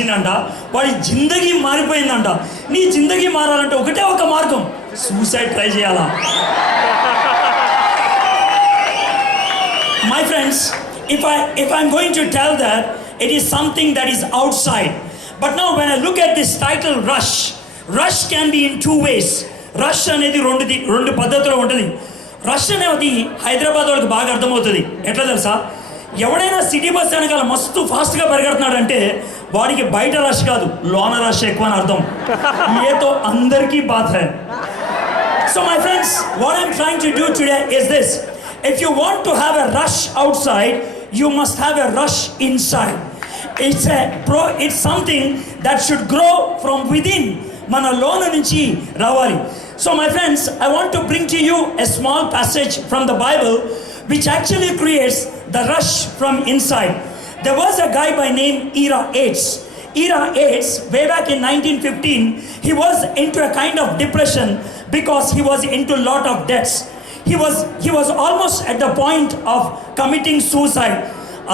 వచ్చిందంట, వాడి జిందగీ మారిపోయిందంట. నీ జిందగీ మారాలంటే ఒకటే ఒక మార్గం, సూసైడ్ ట్రై చేయాలా? My friends, if I'm going to tell that it is something that is outside, but now when I look at this title rush can be in two ways. Rush అనేది రెండు పద్ధతిలో ఉంటుంది. Rush అనేది హైదరాబాద్ వాళ్ళకి బాగా అర్థమవుతుంది. ఎట్లా తెలుసా? ఎవడైనా సిటీ బస్ వెనకాల మస్తు ఫాస్ట్గా పరిగెడుతున్నాడంటే వాడికి బయట రష్ కాదు, లోన రష్ ఎక్కువ అని అర్థం. ఏతో అందరికీ బాధ. So my friends, what I'm trying to do today is this. If you want to have a rush outside, you must have a rush inside. It's something that should grow from within. మన లోన నుంచి రావాలి. So my friends, I want to bring to you a small passage from the Bible which actually creates the rush from inside. There was a guy by name Ira Yates. Ira Yates, way back in 1915, he was into a kind of depression because he was into a lot of debts. He was almost at the point of committing suicide.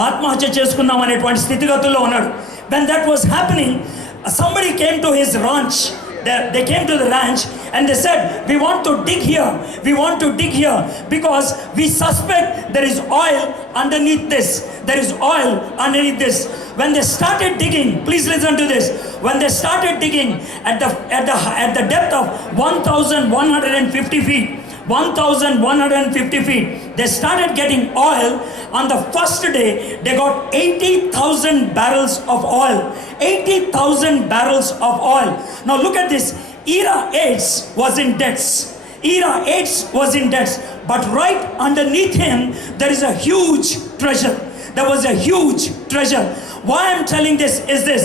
ఆత్మహత్య చేసుకుందాం అనేటువంటి స్థితిగతుల్లో ఉన్నాడు. When that was happening, somebody came to his ranch. They came to the ranch and they said, we want to dig here because we suspect there is oil underneath this. When they started digging, please listen to this. When they started digging at the depth of 1,150 feet, 1,150 feet, they started getting oil. On the first day, they got 80,000 barrels of oil. 80,000 barrels of oil. Now look at this. Ira Yates was in debts. But right underneath him, there is a huge treasure. There was a huge treasure. Why I'm telling this is this.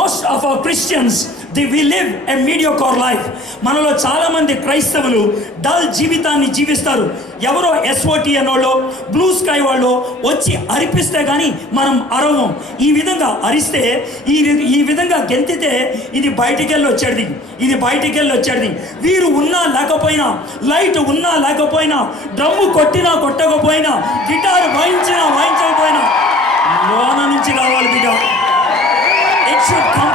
Most of our Christians, we live a mediocre life. మనలో చాలా మంది క్రైస్తవులు dull జీవితాన్ని జీవిస్తారు. ఎవరో SOT అనోళ్ళు, blue sky వాళ్ళు వచ్చి అరిపిస్తే కానీ మనం అరవం. ఈ విధంగా అరిస్తే, ఈ విధంగా గెంతితే ఇది బయటికెళ్ళి వచ్చేది. వీరు ఉన్నా లేకపోయినా, లైట్ ఉన్నా లేకపోయినా, డ్రమ్ము కొట్టినా కొట్టకపోయినా, గిటార్ వాయించకపోయినా లోన నుంచి రావాలి బిడ్డ. It should come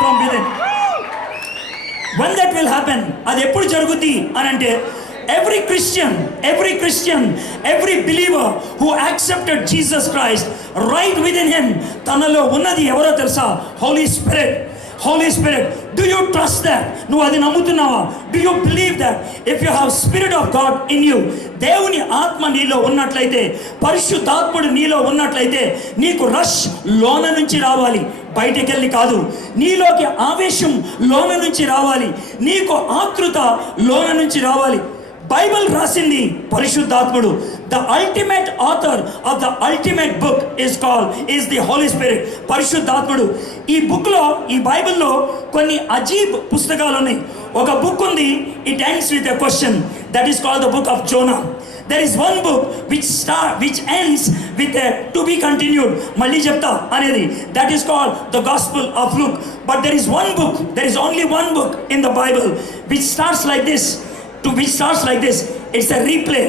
from within. When that will happen, అది ఎప్పుడు జరుగుద్ది అని అంటే, every Christian, every believer who accepted Jesus Christ, right within him, తనలో ఉన్నది ఎవరో తెలుసా? Holy Spirit. Do you trust that? నువ్వు అది నమ్ముతున్నావా? Do you believe that? If you have Spirit of God in you, దేవుని ఆత్మ నీలో ఉన్నట్లయితే, పరిశుద్ధాత్ముడు నీలో ఉన్నట్లయితే, నీకు రష్ లోన నుంచి రావాలి, బయటకెళ్ళి కాదు. నీలోకి ఆవేశం లోన నుంచి రావాలి, నీకు ఆతృత లోన నుంచి రావాలి. బైబిల్ రాసింది పరిశుద్ధాత్ముడు. The ultimate author of the ultimate book is the Holy Spirit. పరిశుద్ధాత్ముడు. ఈ బైబిల్లో కొన్ని అజీబ్ పుస్తకాలు ఉన్నాయి. ఒక బుక్ ఉంది, it ends with a question, that is called the book of Jonah. There is one book which ends with a to be continued, మళ్ళీ చెప్తా అనేది, that is called the Gospel of Luke. But there is only one book in the Bible which starts like this. It's a replay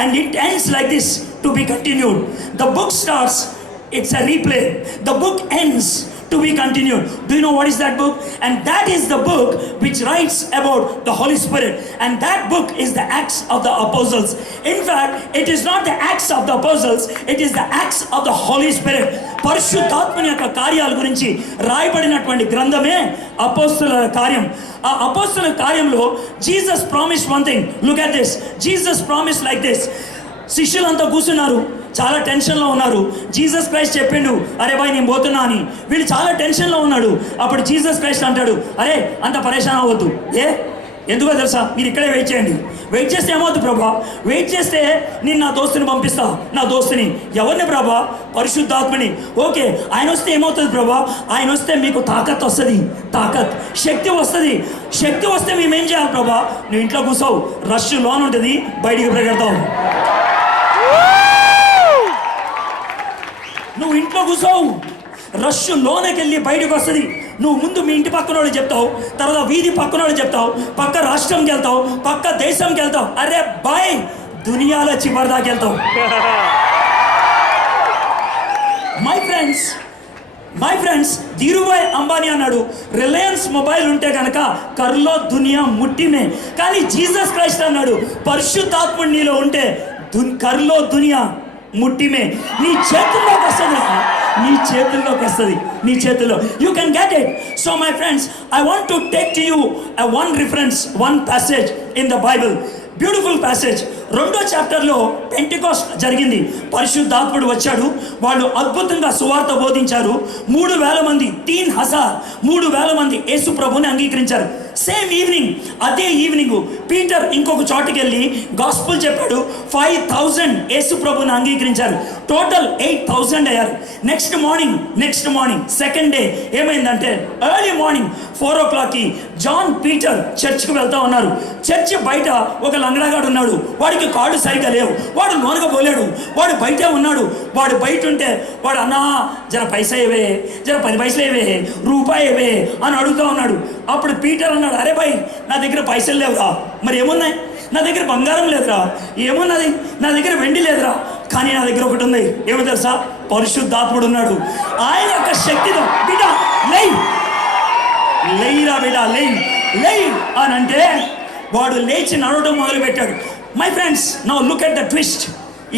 and it ends like this, to be continued. The book starts, it's a replay. The book ends, to be continued. Do you know what is that book? And that is the book which writes about the Holy Spirit. And that book is the Acts of the Apostles. In fact, it is not the Acts of the Apostles, it is the Acts of the Holy Spirit. పరిశుద్ధాత్మని యొక్క కార్యాల గురించి రాయబడినటువంటి గ్రంథమే అపోస్తలుల కార్యం. ఆ అపోస్తలుల కార్యంలో Jesus promise one thing. Look at this. Jesus promise like this. శిష్యులంతా కూర్చున్నారు, చాలా టెన్షన్లో ఉన్నారు. జీసస్ క్రైస్ట్ చెప్పిండు, అరే బాయ్ నేను పోతున్నా అని. వీళ్ళు చాలా టెన్షన్లో ఉన్నాడు. అప్పుడు జీసస్ క్రైస్ట్ అంటాడు, అరే అంత పరేషాన్ అవ్వద్దు. ఎందుకో తెలుసా? మీరు ఇక్కడే వెయిట్ చేయండి. వెయిట్ చేస్తే ఏమవుతుంది ప్రభా? వెయిట్ చేస్తే నేను నా దోస్తుని పంపిస్తా. నా దోస్తుని ఎవరిని ప్రభా? పరిశుద్ధాత్మని. ఓకే, ఆయన వస్తే ఏమవుతుంది ప్రభా? ఆయన వస్తే మీకు తాకత్ వస్తుంది, శక్తి వస్తుంది. శక్తి వస్తే మేమేం చేయాలి ప్రభా? నువ్వు ఇంట్లో కూర్చోవు, రష్ లోన్ ఉంటుంది, బయటికి పరిగెడతావు. నువ్వు ఇంట్లో కూర్చోవు, రష్ లోనకి వెళ్ళి బయటకు వస్తుంది. నువ్వు ముందు మీ ఇంటి పక్కన వాళ్ళు చెప్తావు, తర్వాత వీధి పక్కన వాళ్ళు చెప్తావు, పక్క రాష్ట్రంకి వెళ్తావు, పక్క దేశంకి వెళ్తావు. అరే బాయ్, దునియాలో చివరిదాకా వెళ్తావు. My friends, my friends, Dhirubhai Ambani అన్నాడు, రిలయన్స్ మొబైల్ ఉంటే కనుక కర్లో దునియా ముట్టిమే. కానీ జీసస్ క్రైస్ట్ అన్నాడు, పరిశుద్ధాత్ముడు నీలో ఉంటే కర్లో దునియా ముట్టిమే. నీ చేతుల్లోకి వస్తుంది, నీ చేతుల్లోకి వస్తుంది, నీ చేతుల్లో. You can get it. So my friends, I want to take to you one reference, one passage in the Bible. Beautiful passage. 2వ చాప్టర్లో పెంటెకోస్ట్ జరిగింది. పరిశుద్ధాత్ముడు వచ్చాడు, వాళ్ళు అద్భుతంగా సువార్త బోధించారు. 3,000 మంది, 3,000 మంది యేసు ప్రభుని అంగీకరించారు. సేమ్ ఈవినింగ్, అదే ఈవినింగ్ పీటర్ ఇంకొక చోటుకి వెళ్ళి గాస్పుల్ చెప్పాడు. 5,000 యేసు ప్రభుని అంగీకరించారు. టోటల్ 8,000 అయ్యారు. నెక్స్ట్ మార్నింగ్ సెకండ్ డే ఏమైందంటే, ఎర్లీ మార్నింగ్ 4 o'clockకి జాన్ పీటర్ చర్చ్కి వెళ్తా ఉన్నారు. చర్చ్ బయట ఒక లంగడాగాడు ఉన్నాడు. వాడికి కాళ్ళు సరిగా లేవు, వాడు లోనగా పోలేడు, వాడు బయటే ఉన్నాడు. వాడు బయట ఉంటే వాడు, అన్నా జర పైసా ఇవే, జర 10 పైసలు ఇవే, రూపాయి ఇవే అని అడుగుతూ ఉన్నాడు. అప్పుడు పీటర్ అన్నాడు, అరే భాయ్, నా దగ్గర పైసలు లేవురా. మరి ఏమున్నాయి? నా దగ్గర బంగారం లేదురా. ఏమున్నది? నా దగ్గర వెండి లేదురా. కానీ నా దగ్గర ఒకటి ఉంది. ఏమో తెలుసా? పరిశుద్ధాత్ముడు ఉన్నాడు. ఆయన యొక్క శక్తితో, బిడ్డ లేయిరా బిడ్డ, లేయి అని అంటే వాడు లేచి నడవడం మొదలు పెట్టాడు. My friends, now look at the twist.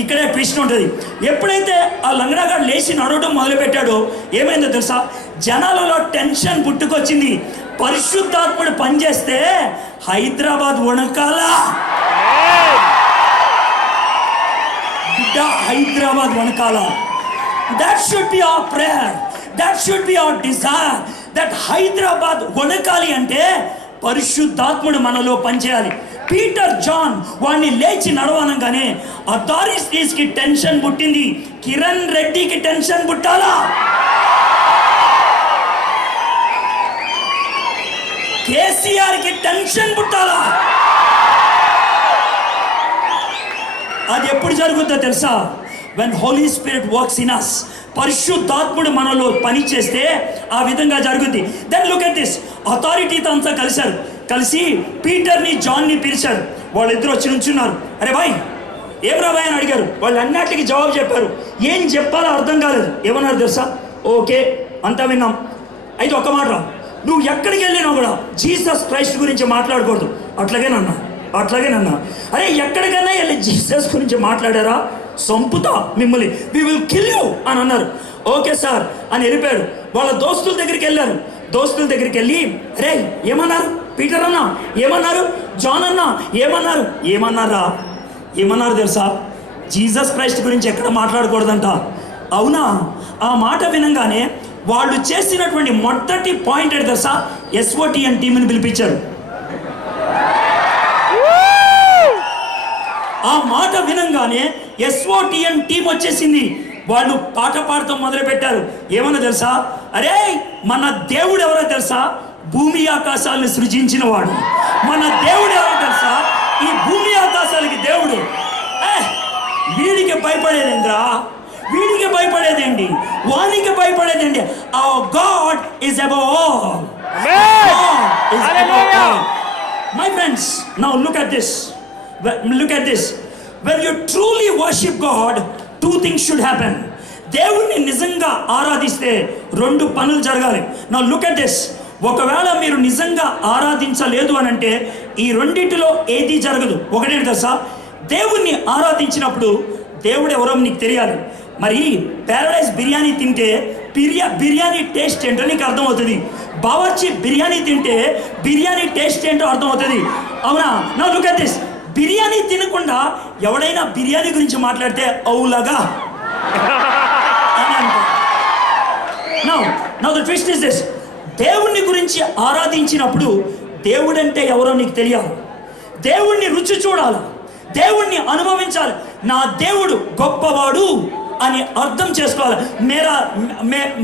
ఇక్కడే ట్విస్ట్ ఉంటుంది. ఎప్పుడైతే ఆ లంగడాగాడు లేచి నడవడం మొదలు పెట్టాడో ఏమైందో తెలుసా? జనాలలో టెన్షన్ పుట్టుకొచ్చింది. పరిశుద్ధాత్ముడు పనిచేస్తే హైదరాబాద్ వణకాల, బిడ్డ, హైదరాబాద్ వణకాల. That should be our prayer, that should be our desire, that Hyderabad వణకాలి అంటే పరిశుద్ధాత్ముడు మనలో పనిచేయాలి. పీటర్, జాన్ వాడిని లేచి నడవనంగానే అథారిటీస్కి టెన్షన్ పుట్టింది. కిరణ్ రెడ్డికి టెన్షన్ పుట్టాలా? కేసీఆర్కి టెన్షన్ పుట్టాలా? అది ఎప్పుడు జరుగుతుందో తెలుసా? When Holy Spirit works in us. పరిశుద్ధాత్ముడు మనలో పని చేస్తే ఆ విధంగా జరుగుద్ది. Then look at this. అథారిటీతో అంతా కలిసి పీటర్ని, జాన్ని పిలిచారు. వాళ్ళిద్దరు వచ్చి నుంచున్నారు. అరే భాయ్, ఏం రా భాయ్ అని అడిగారు. వాళ్ళు అన్నిటికీ జవాబు చెప్పారు. ఏం చెప్పాలో అర్థం కాలేదు. ఏమన్నారు తెలుసా? ఓకే అంతా విన్నాం, అయితే ఒక్క మాట రా, నువ్వు ఎక్కడికి వెళ్ళినా కూడా జీసస్ క్రైస్ట్ గురించి మాట్లాడకూడదు. అట్లాగేనన్నా. అరే ఎక్కడికైనా వెళ్ళి జీసస్ గురించి మాట్లాడారా సంపుతా మిమ్మల్ని, వి విల్ కిల్ యూ అని అన్నారు. ఓకే సార్ అని వెళ్ళిపోయాడు. వాళ్ళ దోస్తుల దగ్గరికి వెళ్ళారు. దోస్తుల దగ్గరికి వెళ్ళి, అరే ఏమన్నారు? పీటర్ అన్నా ఏమన్నారు? జాన్ అన్నా ఏమన్నారా? ఏమన్నారు తెలుసా? జీసస్ క్రైస్ట్ గురించి ఎక్కడ మాట్లాడకూడదంట. అవునా? ఆ మాట వినంగానే వాళ్ళు చేసినటువంటి మొదటి పాయింట్ ఏంటి తెలుసా? SOTN టీంని పిలిపించారు. ఆ మాట వినంగానే SOTN టీం వచ్చేసింది. వాళ్ళు పాట పాడటం మొదలు పెట్టారు. ఏమన్నా తెలుసా? అరే మన దేవుడు ఎవరో తెలుసా? భూమి ఆకాశాలను సృజించిన వాడు. మన దేవుడు ఎవరో తెలుసా? ఈ భూమి ఆకాశాలకి దేవుడు. వీడికి భయపడేదేంద్రా? వీడికి భయపడేదేంటి? వానికి భయపడేదేంటి? Our God is above all. My friends, now look at this. When you truly worship God, 2 things should happen. దేవుణ్ణి నిజంగా ఆరాధిస్తే 2 పనులు జరగాలి. Now look at this. ఒకవేళ మీరు నిజంగా ఆరాధించలేదు అని అంటే ఈ రెండిటిలో ఏది జరగదు. ఒకటేంటి తెలుసా? దేవుణ్ణి ఆరాధించినప్పుడు దేవుడు ఎవరో నీకు తెలియాలి. మరి ప్యారడైజ్ బిర్యానీ తింటే బిర్యానీ టేస్ట్ ఏంటో నీకు అర్థమవుతుంది. బావర్చి బిర్యానీ తింటే బిర్యానీ టేస్ట్ ఏంటో అర్థమవుతుంది. అవునా? నా లుక్ అట్ దిస్. బిర్యానీ తినకుండా ఎవడైనా బిర్యానీ గురించి మాట్లాడితే అవులాగా అని అంటారు. Now the twist is this. దేవుణ్ణి గురించి ఆరాధించినప్పుడు దేవుడంటే ఎవరో నీకు తెలియాలి. దేవుణ్ణి రుచి చూడాలి, దేవుణ్ణి అనుభవించాలి. నా దేవుడు గొప్పవాడు అని అర్థం చేసుకోవాలి.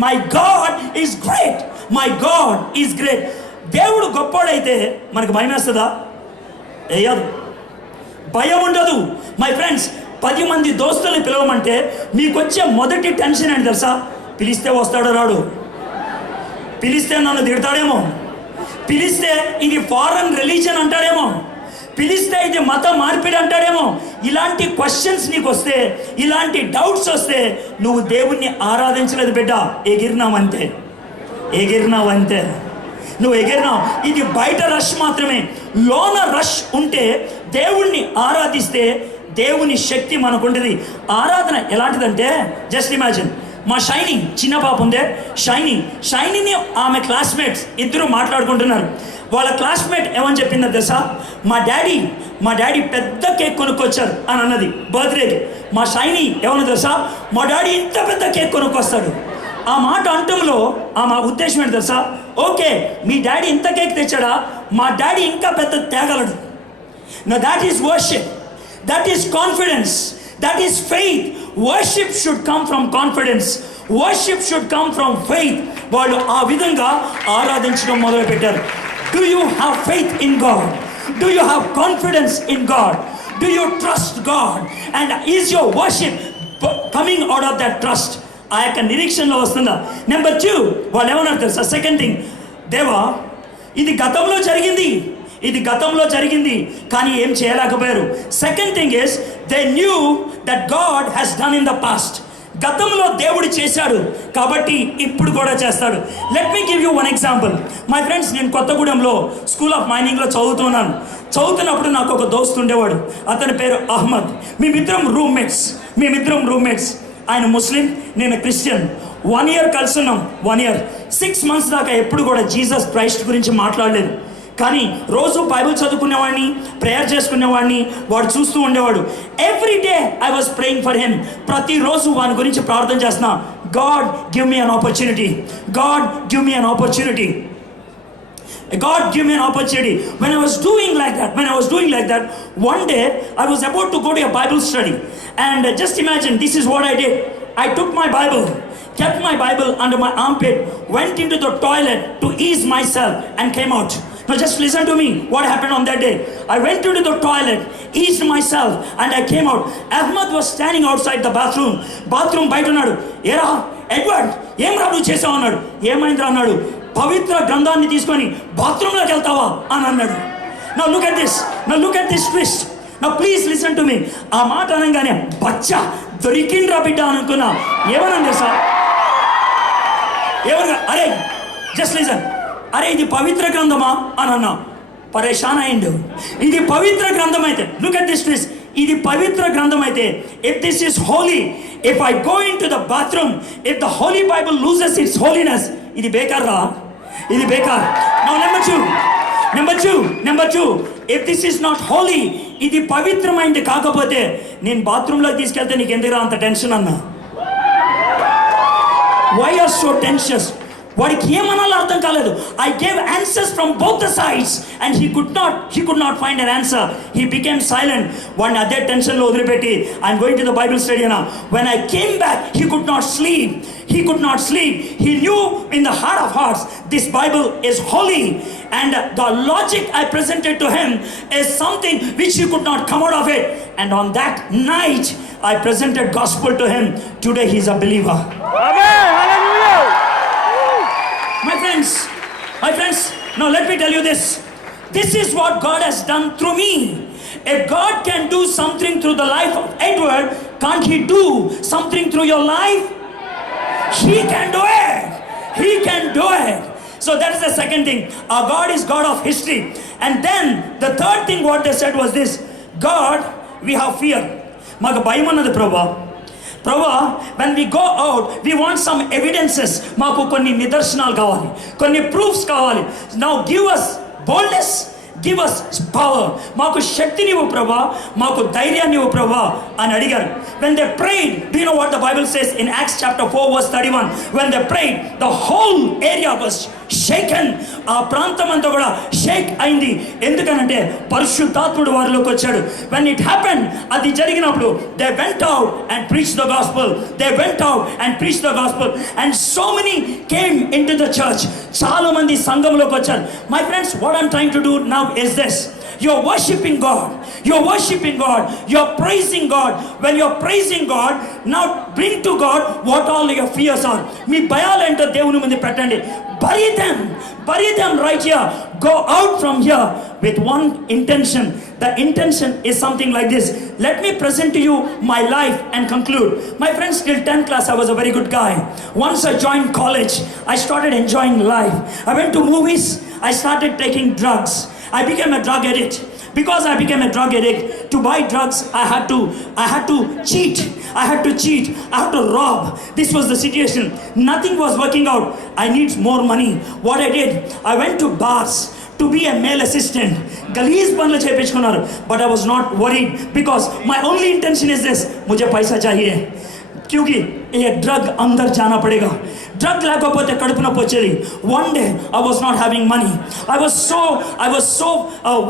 My God is great, my God is great. దేవుడు గొప్పవాడైతే మనకు భయం వేస్తుందా? వేయదు, భయం ఉండదు. మై ఫ్రెండ్స్, 10 మంది దోస్తుల్ని పిలవమంటే మీకు వచ్చే మొదటి టెన్షన్ ఏంటి తెలుసా? పిలిస్తే వస్తాడో రాడు, పిలిస్తే నన్ను తిడతాడేమో, పిలిస్తే ఇది ఫారెన్ రిలీజన్ అంటాడేమో, పిలిస్తే ఇది మత మార్పిడి అంటాడేమో. ఇలాంటి క్వశ్చన్స్ నీకు వస్తే, ఇలాంటి డౌట్స్ వస్తే నువ్వు దేవుణ్ణి ఆరాధించలేదు బిడ్డ. ఎగిరినావంతే, ఎగిరినావంతే, నువ్వు ఎగిరినావు. ఇది బయట రష్ మాత్రమే. లోన రష్ ఉంటే దేవుణ్ణి ఆరాధిస్తే దేవుని శక్తి మనకుంటుంది. ఆరాధన ఎలాంటిదంటే, జస్ట్ ఇమాజిన్, మా షైనీ చిన్న పాప ఉందే, షైనీని ఆమె క్లాస్మేట్స్ ఇద్దరు మాట్లాడుకుంటున్నారు. వాళ్ళ క్లాస్మేట్ ఏమని చెప్పిందో తెలుసా? మా డాడీ పెద్ద కేక్ కొనుక్కొచ్చారు అని అన్నది బర్త్డేకి. మా షైనీ ఏమన్నా తెలుసా? మా డాడీ ఇంత పెద్ద కేక్ కొనుక్కొస్తాడు. ఆ మాట అంటంలో ఆమె ఉద్దేశం ఏంటి తెలుసా? ఓకే, మీ డాడీ ఇంత కేక్ తెచ్చాడా, మా డాడీ ఇంకా పెద్ద తేగలడు. No that is worship, that is confidence, that is faith. Worship should come from confidence, worship should come from faith. వాళ్ళు ఆ విధంగా ఆరాధించడం మొదలుపెట్టారు. Do you have faith in God? Do you have confidence in God? Do you trust God? And is your worship coming out of that trust? ఆ యొక్క నిరీక్షణలో వస్తుందా? Number 2, వాళ్ళు ఏమన్నారు తెలుసా? సెకండ్ థింగ్, దేవా ఇది గతంలో జరిగింది కానీ ఏం చేయలేకపోయారు. Second thing is they knew that God has done in the past. గతంలో దేవుడు చేశాడు కాబట్టి ఇప్పుడు కూడా చేస్తాడు. Let me give you one example. My friends, నేను కొత్తగూడెంలో స్కూల్ ఆఫ్ మైనింగ్లో చదువుతున్నప్పుడు నాకు ఒక దోస్తు ఉండేవాడు. అతని పేరు అహ్మద్. మేమిద్దరం రూమ్మేట్స్. ఆయన ముస్లిం, నేను క్రిస్టియన్. 1 year కలుసున్నాం. 1 year 6 months దాకా ఎప్పుడు కూడా జీసస్ క్రైస్ట్ గురించి మాట్లాడలేదు. కానీ రోజు బైబిల్ చదువుకునేవాడిని, ప్రేయర్ చేసుకునేవాడిని, వాడు చూస్తూ ఉండేవాడు. Every day I was praying for him. ప్రతిరోజు వాని గురించి ప్రార్థన చేస్తున్నా. God give me an opportunity, God give me an opportunity, God give me an opportunity. When I was doing like that, one day I was about to go to a Bible study, and just imagine, this is what I did. I took my Bible, kept my Bible under my armpit, went into the toilet to ease myself and came out. Now just listen to me, what happened on that day. I went into the toilet, eased myself, and I came out. Ahmad was standing outside the bathroom బయట ఉన్నాడు. ఏరా Edward, ఏం రాడు చేసావు అన్నాడు. ఏమైందిరా అన్నాడు. పవిత్ర గ్రంథాన్ని తీసుకొని బాత్రూంలోకి వెళ్తావా అని అన్నాడు. Now look at this twist. Now please listen to me. ఆ మాట అనగానే బచ్చా దొరికిండ్రా బిడ్డ అనుకున్నా. ఏమన్నా తెలుసా? అరే జస్ట్ లిసన్, అరే ఇది పవిత్ర గ్రంథమా అని అన్నా. పరేషాన్ అయ్యిండు. ఇది పవిత్ర గ్రంథం అయితే, లుక్ అట్ దిస్ ట్విస్ట్, ఇది పవిత్ర గ్రంథం అయితే, if this is holy, if I go into the bathroom, if the holy Bible loses its holiness, ఇది బేకార్ రా, ఇది బేకార్. Now number two, if this is not holy, ఇది పవిత్రమైంది కాకపోతే నేను బాత్రూంలోకి తీసుకెళ్తే నీకు ఎందుకురా అంత టెన్షన్ అన్నా? Why are so tensious? వాడికి ఏమనాలో అర్థం కాలేదు. I gave answers from both the sides and he could not find an answer. He became silent. వాడిని అదే టెన్షన్లో వదిలిపెట్టి I'm going to the Bible study అన్నా. When I came back he could not sleep. He knew in the heart of hearts this Bible is holy, and the logic I presented to him is something which he could not come out of it. And on that night I presented gospel to him. Today he is a believer. Amen. Hallelujah. My friends, now let me tell you this. This is what God has done through me. If God can do something through the life of Edward, can't he do something through your life? He can do it. So that is the second thing. Our God is God of history. And then the third thing what they said was this: God, we have fear. Maku bhayam annadu Prabhu, when we go out, we want some evidences. Maku konni nidarshanalu kavali, konni proofs kavali. Now give us boldness, give us power. Maku shaktini ivu Prabhu, maku dhairyanni ivu Prabhu ani adigaru. When they prayed, do you know what the Bible says in Acts chapter 4 verse 31? When they prayed, the whole area was shaken. ఆ ప్రాంతం అంతా కూడా షేక్ అయింది. ఎందుకనంటే పరిశుద్ధాత్ముడు వారిలోకి వచ్చాడు. When it happened, అది జరిగినప్పుడు they went out and preached the gospel. And so many came into the church. చాలా మంది సంఘంలోకి వచ్చారు. My friends, what I'm trying to do now is this: you're worshiping God, you're praising God. When you're praising God, now bring to God what all your fears are. మీ భయాలు ఏంటో దేవుని ముందు పెట్టండి. bury them right here. Go out from here with one intention. The intention is something like this. Let me present to you my life and conclude. My friends, till 10th class I was a very good guy. Once I joined college, I started enjoying life. I went to movies, I started taking drugs. I became a drug addict. Because I became a drug addict, to buy drugs I had to cheat. I had to rob. This was the situation. Nothing was working out. I need more money. What I did, I went to bars to be a male assistant. Galees panlu chepinchukunnaru, but I was not worried because my only intention is this: mujhe paisa chahiye. क्योंकि ये drug अंदर जाना पड़ेगा. Drug लेకపోతే కడుపు నొప్పి వచ్చేది. One day I was not having money. I was so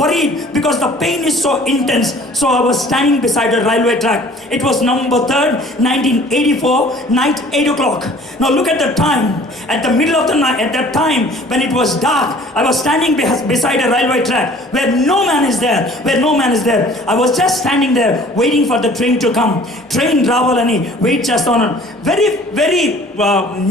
worried because the pain is so intense. So I was standing beside a railway track. It was November 3rd, 1984, night 8 o'clock. Now look at the time. At the middle of the night, at that time when it was dark, I was standing beside a railway track where no man is there. I was just standing there waiting for the train to come. Train ravalani wait chestha unnanu. Very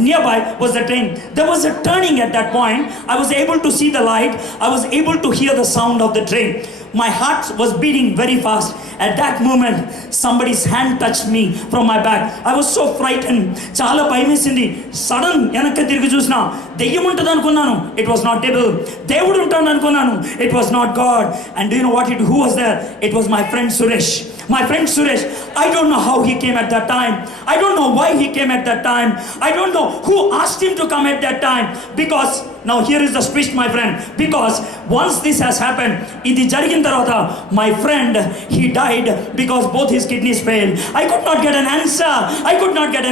nearby was the train. There was a turning at that point. I was able to see the light. I was able to hear the sound of the train. My heart was beating very fast. At that moment, somebody's hand touched me from my back. I was so frightened. Chaala bhayamesindi. Sudden enakku tirigi chusna దెయ్యం ఉంటుంది అనుకున్నాను. It was not devil. దేవుడు ఉంటాడు అనుకున్నాను. It was not God. And do you know who was there? It was my friend Suresh. My friend Suresh, I don't know how he came at that time. I don't know why he came at that time. I don't know who asked him to come at that time. Because, now here is the twist, my friend. Because once this has happened, idi jarigin tarvata, my friend, he died because both his kidneys failed. I could not get an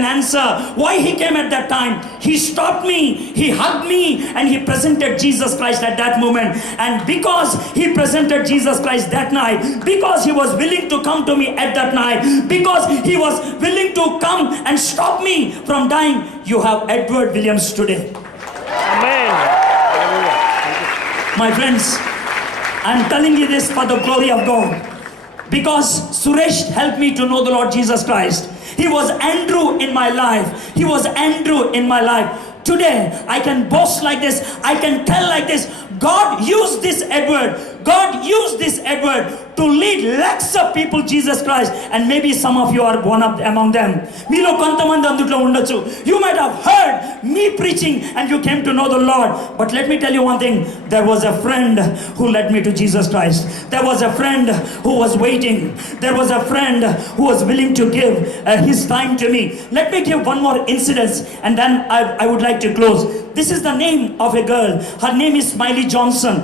answer. Why he came at that time? He stopped me, he hugged me, and he presented Jesus Christ at that moment. And because he presented Jesus Christ that night, because he was willing to come to me at that night, because he was willing to come and stop me from dying, you have Edward Williams today. Amen. My friends, I'm telling you this for the glory of God. Because Suresh helped me to know the Lord Jesus Christ. He was Andrew in my life. Today, I can boast like this. I can tell like this. God used this Edward to lead lakhs of people Jesus Christ, and maybe some of you are one of among them. మీలో కొంతమంది అందులో ఉండొచ్చు. You might have heard me preaching and you came to know the Lord. But let me tell you one thing. There was a friend who led me to Jesus Christ. There was a friend who was waiting. There was a friend who was willing to give his time to me. Let me give one more incident and then I would like to close. This is the name of a girl. Her name is Smiley Johnson.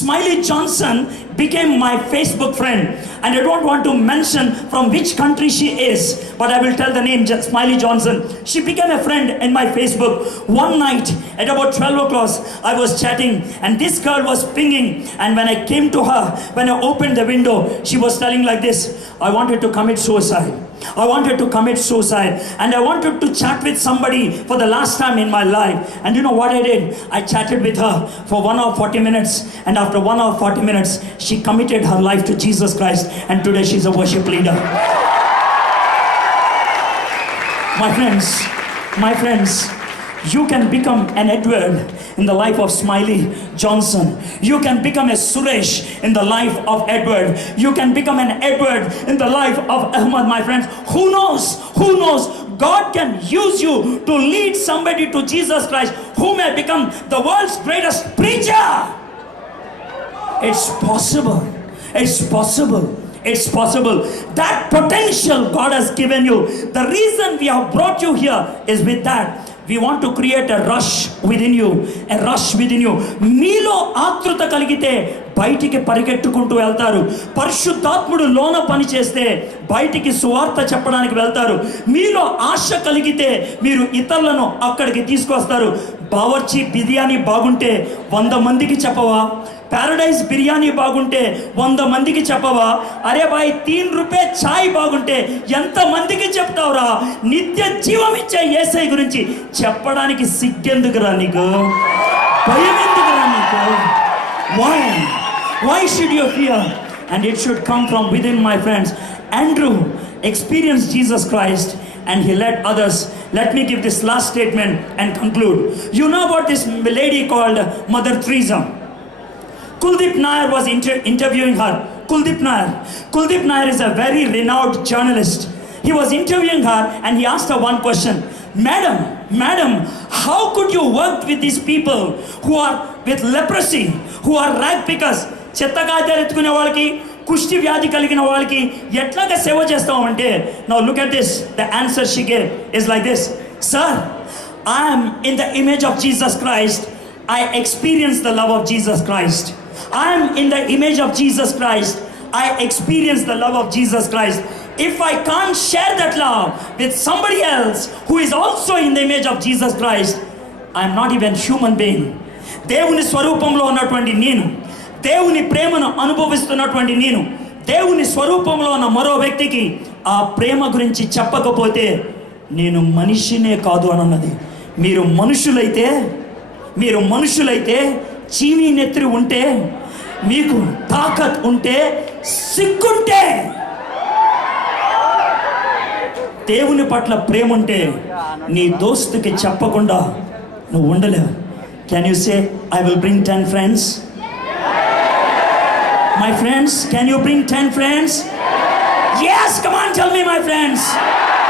Smiley Johnson became my Facebook friend, and I don't want to mention from which country she is, but I will tell the name, Smiley Johnson. She became a friend in my Facebook. One night at about 12 o'clock, I was chatting and this girl was pinging, and when I came to her, when I opened the window, she was telling like this: I wanted to commit suicide, and I wanted to chat with somebody for the last time in my life. And you know what I did? I chatted with her for 1 hour 40 minutes, and after 1 hour 40 minutes she committed her life to Jesus Christ, and today she's a worship leader. My friends, you can become an Edward in the life of Smiley Johnson. You can become a Suresh in the life of Edward. You can become an Edward in the life of Ahmad, my friends. Who knows? God can use you to lead somebody to Jesus Christ, who may become the world's greatest preacher. It's possible. That potential God has given you. The reason we have brought you here is with that. We want to create a rush within you. మీలో ఆతృత కలిగితే బయటికి పరిగెట్టుకుంటూ వెళ్తారు. పరిశుద్ధాత్ముడు లోన పని చేస్తే బయటికి సువార్త చెప్పడానికి వెళ్తారు. మీలో ఆశ కలిగితే మీరు ఇతరులను అక్కడికి తీసుకొస్తారు. బావర్చి బిర్యానీ బాగుంటే 100 మందికి చెప్పవా? ప్యారడైజ్ బిర్యానీ బాగుంటే 100 మందికి చెప్పవా? అరే భాయ్ 3 రూపాయ చాయ్ బాగుంటే ఎంత మందికి చెప్తావురా? నిత్య జీవం ఇచ్చే యేసయ్య గురించి చెప్పడానికి సిగ్గెందుకురా నీకు? భయం ఎందుకురా నీకు? Why should you fear? And it should come from within, my friends. Andrew experienced Jesus Christ and he led others. Let me give this last statement and conclude. You know about this lady called Mother Teresa. Kuldeep Nair was interviewing her. Kuldeep Nair is a very renowned journalist. He was interviewing her and he asked her one question. Madam, how could you work with these people who are with leprosy, who are rag pickers? చెత్తగాజాలు ఎత్తుకునే వాళ్ళకి, కుష్టి వ్యాధి కలిగిన వాళ్ళకి ఎట్లాగా సేవ చేస్తామంటే, now look at this, the answer she gave is like this. Sir, I am in the image of Jesus Christ. I experience the love of Jesus Christ. I am in the image of Jesus Christ. I experience the love of Jesus Christ. If I can't share that love with somebody else who is also in the image of Jesus Christ, I am not even human being. దేవుని స్వరూపంలో ఉన్నటువంటి నేను, దేవుని ప్రేమను అనుభవిస్తున్నటువంటి నేను, దేవుని స్వరూపంలో ఉన్న మరో వ్యక్తికి ఆ ప్రేమ గురించి చెప్పకపోతే నేను మనిషినే కాదు అని అన్నది. మీరు మనుషులైతే చీనీ నెత్రి ఉంటే, మీకు తాకత్ ఉంటే, సిగ్గుంటే, దేవుని పట్ల ప్రేమ ఉంటే నీ దోస్తుకి చెప్పకుండా నువ్వు ఉండలేవు. Can you say I will bring 10 friends? My friends, can you bring 10 friends? Yes, come on, tell me, my friends.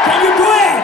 Can you do it?